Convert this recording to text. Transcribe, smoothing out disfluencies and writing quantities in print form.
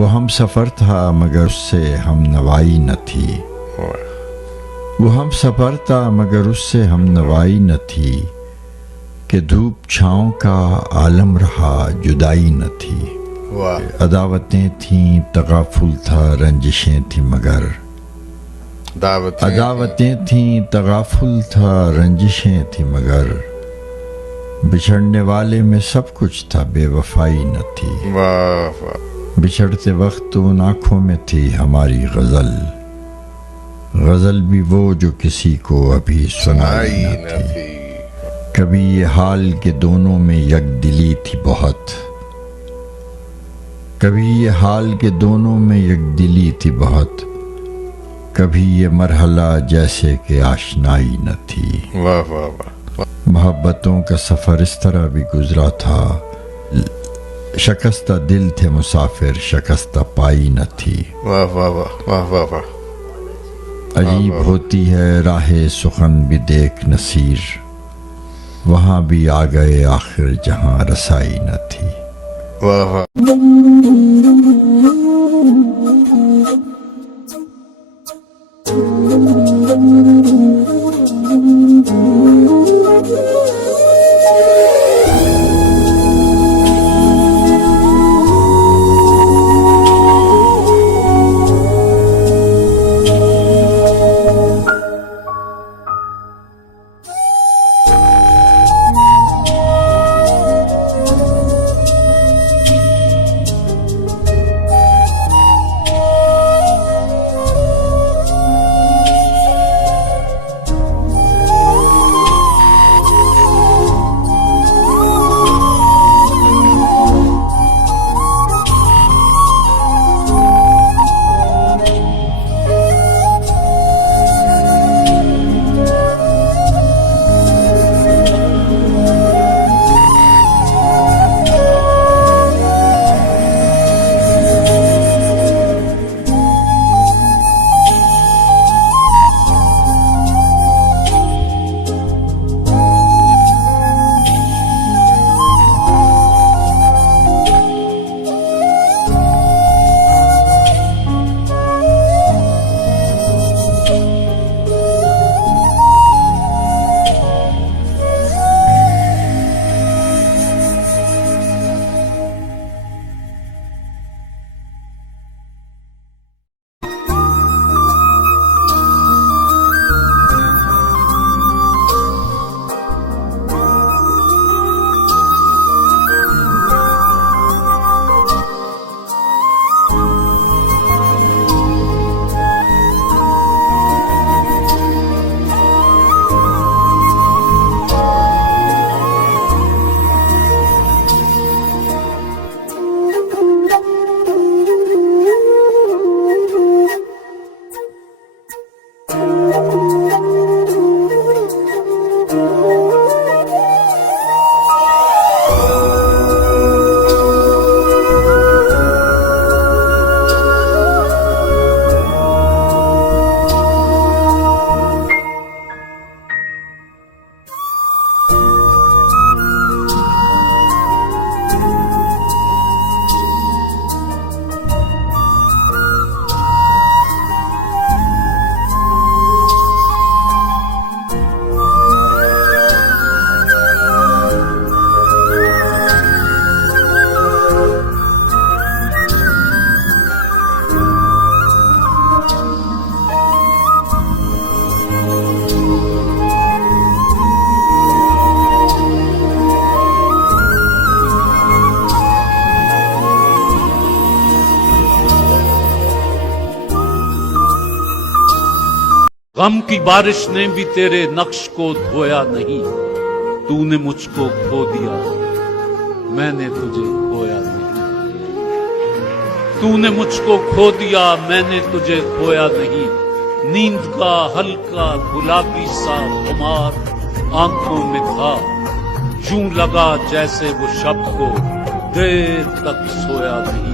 वो हम सफ़र था मगर उससे हम नवाई न थी। वो हम सफ़र था मगर उससे हम नवाई न थी कि धूप छाँव का आलम रहा जुदाई न थी। अदावतें थीं तगाफुल था रंजिशें थी मगर अदावतें थीं तगाफुल था रंजिशें थी मगर बिछड़ने वाले में सब कुछ था बेवफाई न थी। बिछड़ते वक्त उन आँखों में थी हमारी गज़ल, गज़ल भी वो जो किसी को अभी सुनाई न थी। कभी ये हाल के दोनों में यकदिली थी बहुत, कभी ये हाल के दोनों में यकदिली थी बहुत, कभी ये मरहला जैसे कि आशनाई न थी। वाह वाह वाह। मोहब्बतों का सफ़र इस तरह भी गुजरा था, शकस्ता दिल थे मुसाफिर शकस्ता पाई न थी। वाह वाह वाह वाह वाह वाह। अजीब होती है राहे सुखन भी देख नसीर, वहाँ भी आ गए आखिर जहाँ रसाई न थी। वाह वाह। गम की बारिश ने भी तेरे नक्श को धोया नहीं, तूने मुझको खो दिया मैंने तुझे खोया नहीं। तूने मुझको खो दिया मैंने तुझे खोया नहीं, नींद का हल्का गुलाबी सा खुमार आंखों में था, यूं लगा जैसे वो शब को देर तक सोया नहीं।